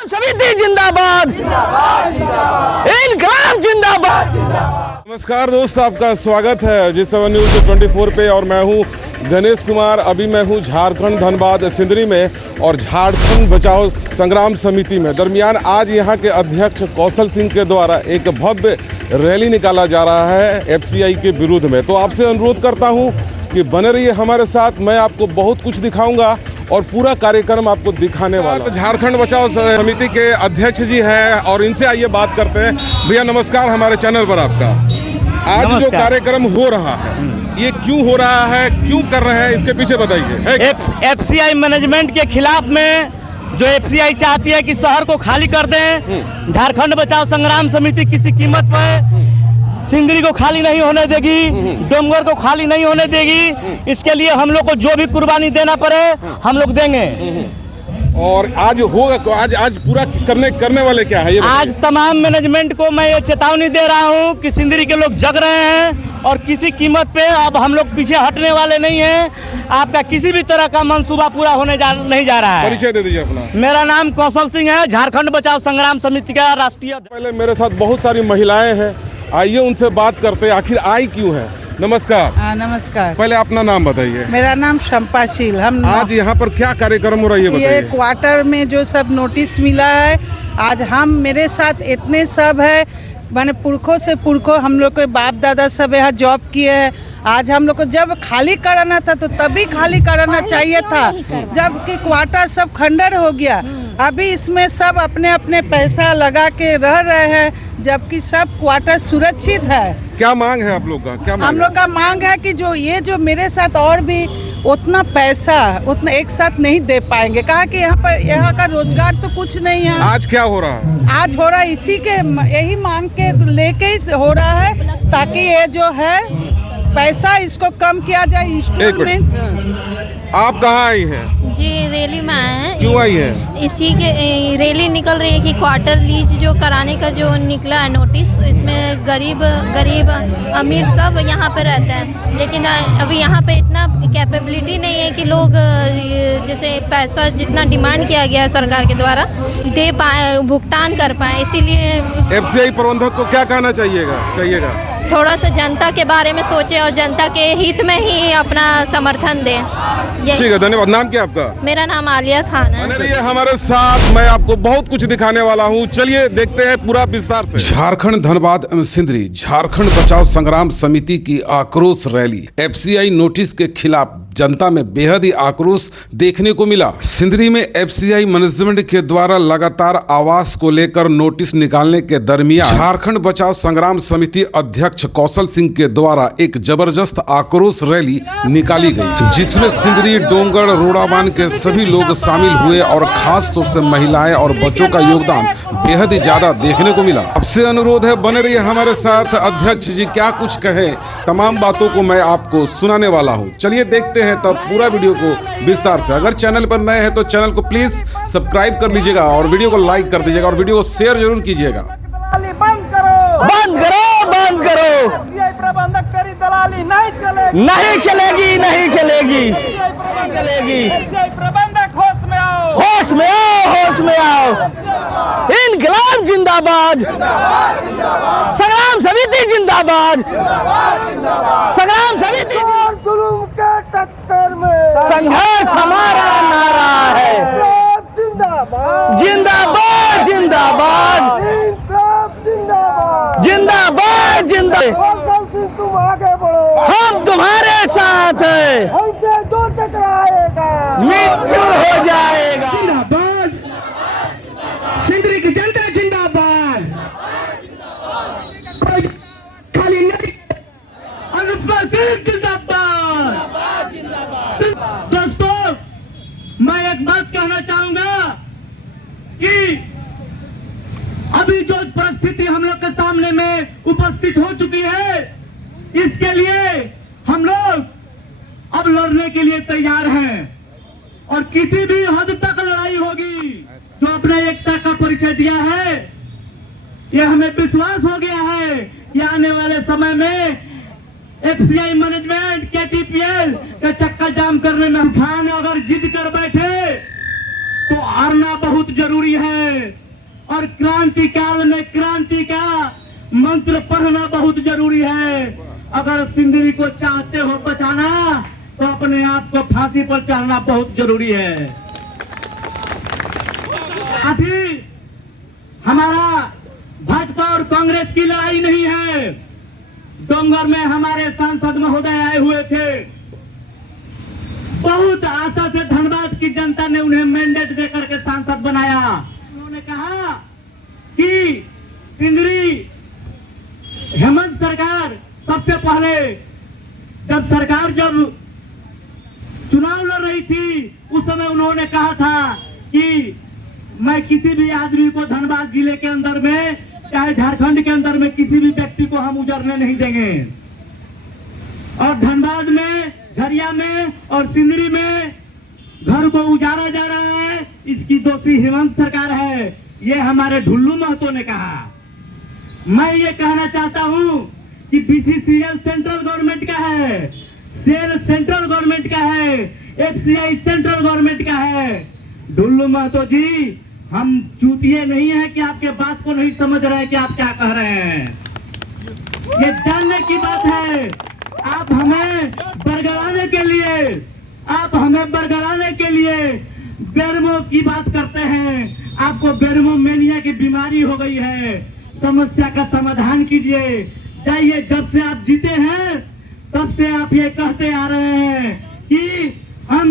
समिति जिंदाबाद, इनकलाब जिंदाबाद। नमस्कार दोस्त, आपका स्वागत है जी7 न्यूज़ 24 पे और मैं हूं गणेश कुमार। अभी मैं हूं झारखंड धनबाद सिंदरी में और झारखंड बचाओ संग्राम समिति में। दरमियान आज यहां के अध्यक्ष कौशल सिंह के द्वारा एक भव्य रैली निकाला जा रहा है एफसीआई के विरुद्ध में। तो आपसे अनुरोध करता हूं कि बने रहिए हमारे साथ, मैं आपको बहुत कुछ दिखाऊंगा और पूरा कार्यक्रम आपको दिखाने वाला। तो झारखंड बचाओ समिति के अध्यक्ष जी हैं और इनसे आइए बात करते हैं। भैया नमस्कार, हमारे चैनल पर आपका। आज जो कार्यक्रम हो रहा है ये क्यों हो रहा है, क्यों कर रहे हैं, इसके पीछे बताइए। एफसीआई मैनेजमेंट के खिलाफ में जो एफसीआई चाहती है कि शहर को खाली कर दें। झारखंड बचाओ संग्राम समिति किसी कीमत पर सिंदरी को खाली नहीं होने देगी, डोंगर को खाली नहीं होने देगी। इसके लिए हम लोग को जो भी कुर्बानी देना पड़े हम लोग देंगे। और आज होगा, आज पूरा करने वाले क्या है ये आज तमाम मैनेजमेंट को मैं ये चेतावनी दे रहा हूँ कि सिंदरी के लोग जग रहे हैं और किसी कीमत पे अब हम लोग पीछे हटने वाले नहीं हैं। आपका किसी भी तरह का मंसूबा पूरा होने नहीं जा रहा है। परिचय दे दीजिए अपना। मेरा नाम कौशल सिंह है, झारखंड बचाओ संग्राम समिति का राष्ट्रीय। पहले मेरे साथ बहुत सारी महिलाएं हैं, आइए उनसे बात करते हैं आखिर आई क्यों है। नमस्कार। नमस्कार। पहले अपना नाम बताइए। मेरा नाम शंपाशील। हम आज यहाँ पर क्या कार्यक्रम हो रहा है ये बताइए। ये क्वार्टर में जो सब नोटिस मिला है, आज हम मेरे साथ इतने सब है, मैंने पुरखों से पुरखों हम लोग के बाप दादा सब यहाँ जॉब किए हैं। आज हम लोग को जब खाली कराना था तो तभी खाली कराना चाहिए था, जबकि क्वार्टर सब खंडर हो गया। अभी इसमें सब अपने अपने पैसा लगा के रह रहे हैं, जबकि सब क्वार्टर सुरक्षित है। क्या मांग है आप लोग का? क्या मांग हम लोग का मांग है कि जो मेरे साथ और भी उतना पैसा उतना एक साथ नहीं दे पाएंगे। कहा कि यहाँ का रोजगार तो कुछ नहीं है। आज क्या हो रहा है? आज हो रहा है इसी के यही मांग के लेके ही हो रहा है, ताकि ये जो है पैसा इसको कम किया जाए। इंस्टॉलमेंट। आप कहाँ आई हैं? जी रैली में आए हैं। क्यों आई हैं? इसी के रैली निकल रही है कि क्वार्टर लीज जो कराने का जो निकला है नोटिस, इसमें गरीब अमीर सब यहाँ पे रहते हैं, लेकिन अभी यहाँ पे इतना कैपेबिलिटी नहीं है कि लोग जैसे पैसा जितना डिमांड किया गया है सरकार के द्वारा दे पाए, भुगतान कर पाए। इसीलिए एफसीआई प्रबंधक को क्या कहना चाहिएगा? थोड़ा सा जनता के बारे में सोचे और जनता के हित में ही अपना समर्थन दें। ठीक है, धन्यवाद। नाम क्या आपका? मेरा नाम आलिया खान है। बने रहिए हमारे साथ, मैं आपको बहुत कुछ दिखाने वाला हूँ। चलिए देखते हैं पूरा विस्तार से। झारखंड धनबाद एवं सिंदरी झारखंड बचाओ संग्राम समिति की आक्रोश रैली। एफसीआई नोटिस के खिलाफ जनता में बेहद ही आक्रोश देखने को मिला। सिंदरी में एफसीआई मैनेजमेंट के द्वारा लगातार आवास को लेकर नोटिस निकालने के दरमियान झारखंड बचाओ संग्राम समिति अध्यक्ष कौशल सिंह के द्वारा एक जबरदस्त आक्रोश रैली निकाली गई, जिसमें सिंदरी, डोंगर, रोड़ाबान के सभी लोग शामिल हुए और खास तौर से महिलाएं और बच्चों का योगदान बेहद ही ज्यादा देखने को मिला। आपसे अनुरोध है बने रहिए हमारे साथ। अध्यक्ष जी क्या कुछ कहे, तमाम बातों को मैं आपको सुनाने वाला हूँ। चलिए देखते हैं तब पूरा वीडियो को विस्तार से। अगर चैनल पर नए हैं तो चैनल को प्लीज सब्सक्राइब कर लीजिएगा और वीडियो को लाइक कर दीजिएगा और वीडियो को शेयर जरूर कीजिएगा। बंद करो। प्रबंधक तेरी दलाली नहीं चलेगी। प्रबंधक होश में आओ। इनकलाब जिंदाबाद, संग्राम समिति जिंदाबाद, संग्राम समिति। जुल्म के टक्कर में संघर्ष हमारा नारा है। जिंदाबाद जिंदाबाद जिंदाबाद जिंदाबाद। कौशल सिंह तुम आगे बढ़ो, हम तुम्हारे साथ हैं। हमसे जो टकराएगा मृत्यु हो जाएगा। सिंदरी की जनता जिंदाबाद। कोई खाली नहीं। दोस्तों, मैं एक बात कहना चाहूंगा कि अभी जो परिस्थिति हम लोग के सामने में उपस्थित हो चुकी है, इसके लिए हम लोग अब लड़ने के लिए तैयार हैं और किसी भी हद तक लड़ाई होगी। जो अपने एकता का परिचय दिया है, यह हमें विश्वास हो गया है कि आने वाले समय में एफसीआई मैनेजमेंट केटीपीएल का चक्का जाम करने में उठान अगर जिद कर बैठे तो हारना बहुत जरूरी है। और क्रांति काल में क्रांति का मंत्र पढ़ना बहुत जरूरी है। अगर सिंदरी को चाहते हो बचाना तो अपने आप को फांसी पर चढ़ना बहुत जरूरी है। अभी हमारा भाजपा और कांग्रेस की लड़ाई नहीं है। डोंगर में हमारे सांसद महोदय आए हुए थे, बहुत आशा से धनबाद की जनता ने उन्हें मैंडेट देकर के सांसद बनाया। उन्होंने कहा कि सिंदरी हेमंत सरकार सबसे पहले जब सरकार चुनाव लड़ रही थी उस समय उन्होंने कहा था कि मैं किसी भी आदमी को धनबाद जिले के अंदर में चाहे झारखंड के अंदर में किसी भी व्यक्ति को हम उजरने नहीं देंगे। और धनबाद में, झरिया में और सिंदरी में घर को उजाड़ा जा रहा है, इसकी दोषी हेमंत सरकार है, ये हमारे ढुल्लू महतो ने कहा। मैं ये कहना चाहता हूं कि बीसीसीएल सेंट्रल गवर्नमेंट का है, सेल सेंट्रल गवर्नमेंट का है, एफसीआई सेंट्रल गवर्नमेंट का है। ढुल्लू महतो जी, हम चूतिए नहीं है कि आपके बात को नहीं समझ रहे कि आप क्या कह रहे हैं। ये जानने की बात है। आप हमें बरगलाने के लिए बेरमो की बात करते हैं। आपको बेरमो मेनिया की बीमारी हो गई है। समस्या का समाधान कीजिए। चाहिए जब से आप जीते हैं तब से आप ये कहते आ रहे हैं कि हम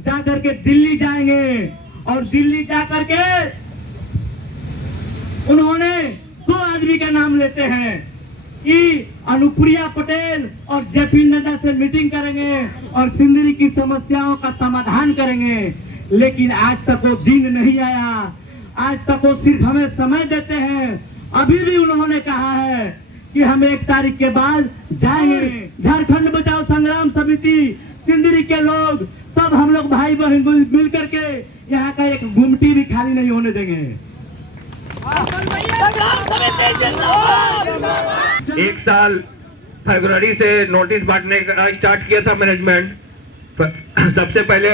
जाकर के दिल्ली जाएंगे, और दिल्ली जाकर के उन्होंने 2 आदमी का नाम लेते हैं कि अनुप्रिया पटेल और जेपी नड्डा से मीटिंग करेंगे और सिंदरी की समस्याओं का समाधान करेंगे। लेकिन आज तक वो दिन नहीं आया। आज तक वो सिर्फ हमें समय देते हैं। अभी भी उन्होंने कहा है कि हम 1 तारीख के बाद जाएंगे। झारखंड बचाओ संग्राम समिति, सिंदरी के लोग सब हम लोग भाई बहन मिल करके यहाँ का एक गुमटी भी खाली नहीं होने देंगे। 1 साल फरवरी से नोटिस बांटने का स्टार्ट किया था मैनेजमेंट। सबसे पहले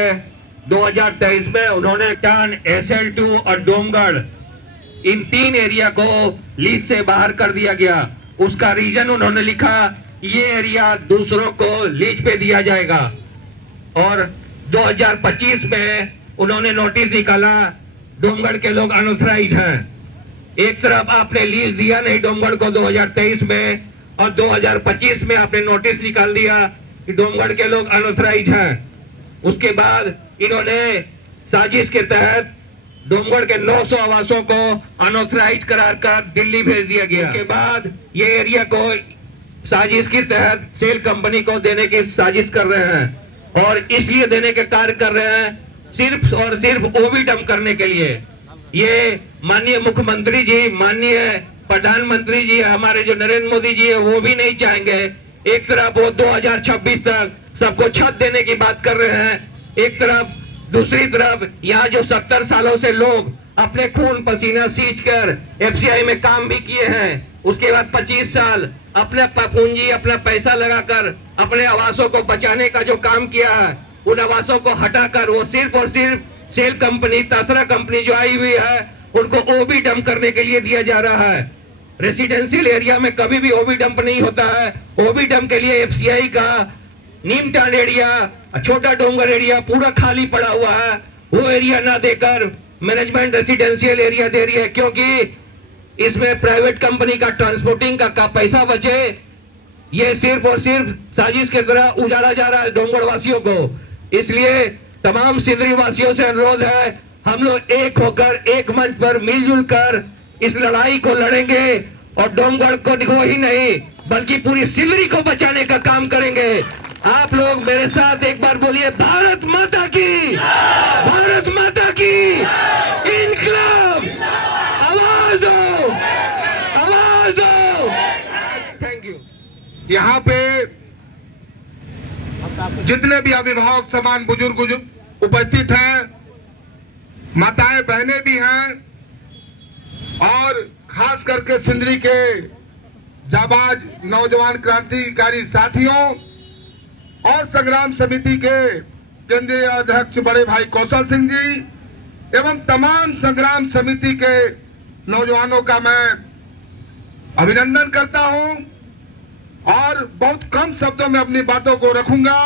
2023 में उन्होंने टान, SL2 और डोमगढ़, इन 3 एरिया को लीज से बाहर कर दिया गया। उसका रीजन उन्होंने लिखा, ये एरिया दूसरों को लीज पे दिया जाएगा। और 2025 में उन्होंने नोटिस निकाला, डोमगढ़ के लोग अनऑथराइज हैं। एक तरफ आपने लीज दिया नहीं डोमगढ़ को 2023 में, और 2025 में आपने नोटिस निकाल दिया कि डोमगढ़ के लोग अनऑथराइज हैं। उसके बाद इन्होंने साजिश के तहत डोमगढ़ के 900 आवासों को अनऑथराइज करार कर दिल्ली भेज दिया गया। उसके बाद ये एरिया को साजिश के तहत सेल कंपनी को देने की साजिश कर रहे हैं, और इसलिए देने के कार्य कर रहे हैं सिर्फ और सिर्फ ओबी डंप करने के लिए। ये माननीय मुख्यमंत्री जी, माननीय प्रधानमंत्री जी, हमारे जो नरेंद्र मोदी जी है वो भी नहीं चाहेंगे। एक तरफ वो 2026 तक सबको छत देने की बात कर रहे हैं, एक तरफ, दूसरी तरफ यहाँ जो 70 सालों से लोग अपने खून पसीना सींच कर एफसीआई में काम भी किए हैं, उसके बाद 25 साल अपने पूंजी, अपना पैसा लगाकर अपने आवासों को बचाने का जो काम किया है, उन आवासों को हटाकर वो सिर्फ और सिर्फ सेल कंपनी, तासरा कंपनी जो आई हुई है उनको ओबी डंप करने के लिए दिया जा रहा है। रेसिडेंशियल एरिया में कभी भी ओबी डंप नहीं होता है। ओबी डंप के लिए एफसीआई का नीमटांड एरिया, छोटा डोंगर एरिया पूरा खाली पड़ा हुआ है। वो एरिया ना देकर मैनेजमेंट रेसिडेंशियल एरिया दे रही है, क्योंकि इसमें प्राइवेट कंपनी का ट्रांसपोर्टिंग का पैसा बचे। ये सिर्फ और सिर्फ साजिश की तरह उजाड़ा जा रहा है डोंगर वासियों को। इसलिए तमाम सिंदरी वासियों से अनुरोध है, हम लोग एक होकर एक मंच पर मिलजुल कर इस लड़ाई को लड़ेंगे और डोंगढ़ को ही नहीं बल्कि पूरी सिंदरी को बचाने का काम करेंगे। आप लोग मेरे साथ एक बार बोलिए, भारत माता की, भारत माता की इनकलाब, आवाज दो, आवाज दो। Thank you. यहाँ पे जितने भी अभिभावक समान बुजुर्ग उपस्थित हैं, माताएं बहनें भी हैं, और खास करके सिंदरी के जाबाज नौजवान क्रांतिकारी साथियों और संग्राम समिति के केंद्रीय अध्यक्ष बड़े भाई कौशल सिंह जी एवं तमाम संग्राम समिति के नौजवानों का मैं अभिनंदन करता हूं और बहुत कम शब्दों में अपनी बातों को रखूंगा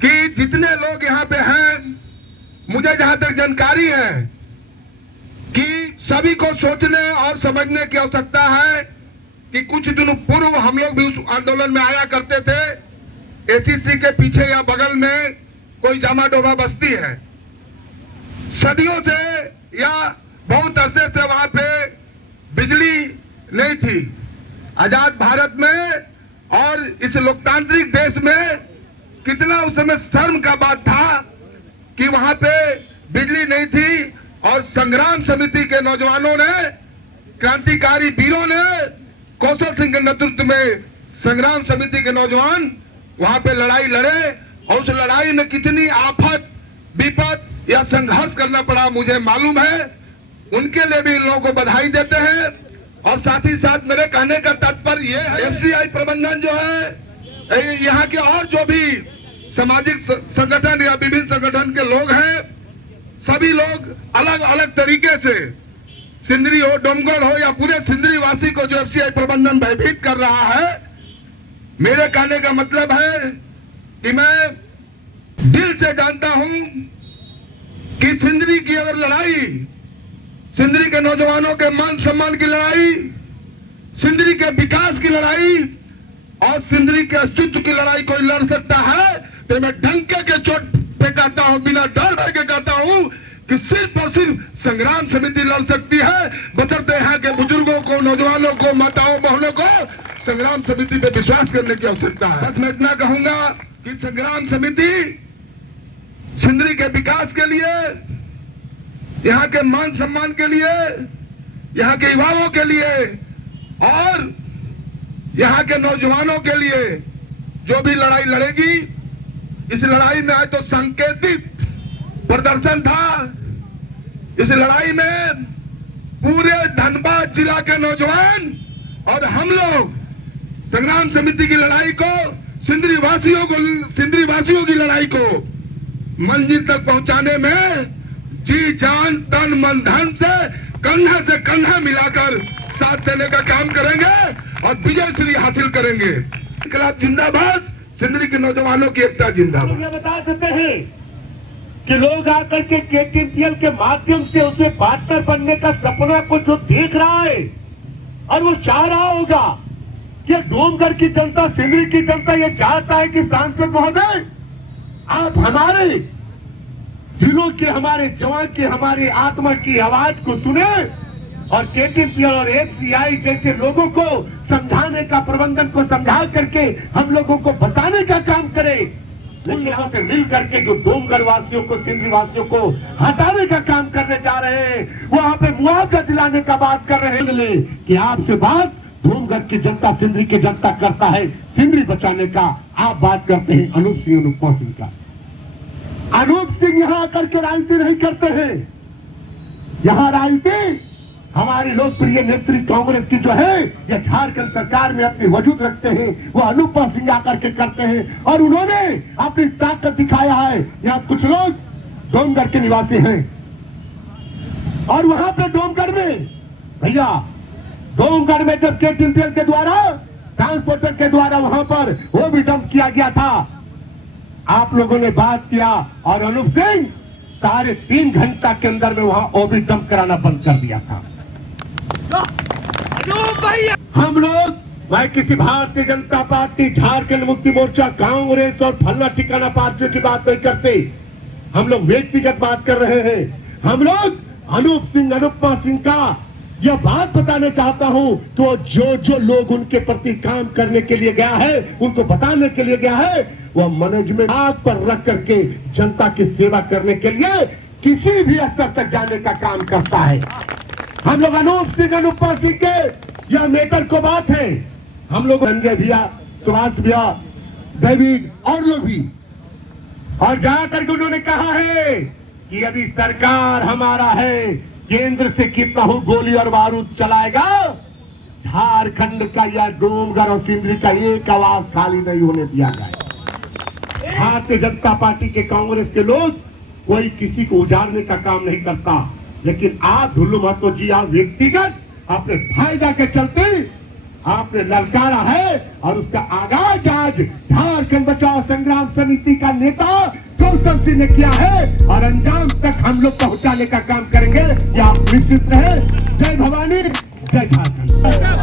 कि जितने लोग यहाँ पे हैं, मुझे जहां तक जानकारी है कि सभी को सोचने और समझने की आवश्यकता है कि कुछ दिन पूर्व हम लोग भी उस आंदोलन में आया करते थे। एसीसी के पीछे या बगल में कोई जामा डोबा बस्ती है, सदियों से या बहुत अरसे से वहां पे बिजली नहीं थी। आजाद भारत में और इस लोकतांत्रिक देश में कितना उस समय शर्म का बात था कि वहां पे बिजली नहीं थी और संग्राम समिति के नौजवानों ने, क्रांतिकारी वीरों ने, कौशल सिंह के नेतृत्व में संग्राम समिति के नौजवान वहां पे लड़ाई लड़े और उस लड़ाई में कितनी आफत, विपत या संघर्ष करना पड़ा मुझे मालूम है। उनके लिए भी इन लोगों को बधाई देते हैं। और साथ ही साथ मेरे कहने का तात्पर्य यह है, एफसीआई प्रबंधन जो है, यहाँ के और जो भी सामाजिक संगठन या विभिन्न संगठन के लोग हैं, सभी लोग अलग अलग तरीके से सिंदरी हो, डोमगढ़ हो या पूरे सिंदरी वासी को जो एफसीआई प्रबंधन भयभीत कर रहा है, मेरे कहने का मतलब है कि मैं दिल से जानता हूं कि सिंदरी की अगर लड़ाई, सिंदरी के नौजवानों के मान सम्मान की लड़ाई, सिंदरी के विकास की लड़ाई और सिंदरी के अस्तित्व की लड़ाई कोई लड़ सकता है तो मैं डंके के चोट पे कहता हूं, बिना डर भय के कहता हूं कि सिर्फ और सिर्फ संग्राम समिति लड़ सकती है। बशर्ते यहाँ के बुजुर्गों को, नौजवानों को, माताओं बहनों को संग्राम समिति पे विश्वास करने की आवश्यकता है। बस मैं इतना कहूंगा कि संग्राम समिति सिंदरी के विकास के लिए, यहाँ के मान सम्मान के लिए, यहाँ के युवाओं के लिए और यहाँ के नौजवानों के लिए जो भी लड़ाई लड़ेगी, इस लड़ाई में आज तो सांकेतिक प्रदर्शन था। इस लड़ाई में पूरे धनबाद जिला के नौजवान और हम लोग संग्राम समिति की लड़ाई को, सिंदरी वासियों की लड़ाई को मंजिल तक पहुंचाने में जी जान तन मन धन से कंधा मिलाकर साथ देने का काम करेंगे और विजय श्री हासिल करेंगे। इनकलाब जिंदाबाद, सिंदरी के नौजवानों की एकता जिंदाबाद। ये बता देते हैं कि लोग आकर के केटीपीएल के माध्यम से उसमें पार्टनर बनने का सपना को जो देख रहा है और वो चाह रहा होगा कि डोमगढ़ की जनता, सिंदरी की जनता ये चाहता है कि सांसद महोदय आप हमारे दिलों के, हमारे जवान की, हमारी आत्मा की आवाज को सुने और केटीपीएल और एफसीआई जैसे लोगों को समझाने का, प्रबंधन को समझा करके हम लोगों को बताने का काम करे। लेकिन यहाँ से मिल करके जो डोमगढ़ वासियों को, सिंदरी वासियों को हटाने का काम करने जा रहे हैं, वहां पे मुआवजा दिलाने का बात कर रहे हैं कि आपसे बात डोमगढ़ की जनता, सिंदरी की जनता करता है सिंदरी बचाने का। आप बात करते हैं अनूप सिंह का। अनूप सिंह यहाँ आकर के राजनीति नहीं करते हैं। यहाँ राजनीति हमारी लोकप्रिय नेत्री कांग्रेस की जो है, ये झारखंड सरकार में अपनी वजूद रखते हैं, वो अनूप सिंह आकर के करते हैं और उन्होंने अपनी ताकत दिखाया है। यहाँ कुछ लोग डोमगढ़ के निवासी हैं और वहां पे डोमगढ़ में भैया, डोमगढ़ में जब केटीपीएल के द्वारा, ट्रांसपोर्टर के द्वारा वहां पर वो भी डंप किया गया था, आप लोगों ने बात किया और अनूप सिंह 3.5 घंटा के अंदर में वहां ओबी डंप कराना बंद कर दिया था। हम लोग, मैं किसी भारतीय जनता पार्टी, झारखंड मुक्ति मोर्चा, कांग्रेस और फल्ला ठिकाना पार्टियों की बात नहीं करते, हम लोग व्यक्तिगत बात कर रहे हैं। हम लोग अनुपमा सिंह का यह बात बताने चाहता हूं तो जो लोग उनके प्रति काम करने के लिए गया है, उनको बताने के लिए गया है, वह मैनेजमेंट आग पर रख करके जनता की सेवा करने के लिए किसी भी स्तर तक जाने का काम करता है। हम लोग अनुपमा सिंह के यह मेटर को बात है। हम लोग संजय भैया, सुभाष भैया, डेविड और लोग भी, और जाकर के उन्होंने कहा है कि अभी सरकार हमारा है, केंद्र से कितना हो गोली और बारूद चलाएगा, झारखंड का या डोमगढ़ और सिंदरी का एक आवाज खाली नहीं होने दिया जाए। भारतीय जनता पार्टी के, कांग्रेस के लोग कोई किसी को उजाड़ने का काम नहीं करता। लेकिन आप ढुल्लू महतो जी, आप व्यक्तिगत अपने फायदा के चलते आपने ललकारा है और उसका आगाज आज झारखंड बचाओ संग्राम समिति का नेता गौतम सिंह ने किया है और अंजाम तक हम लोग पहुंचाने का काम करेंगे। ये आप निश्चित रहे। जय भवानी, जय झारखंड।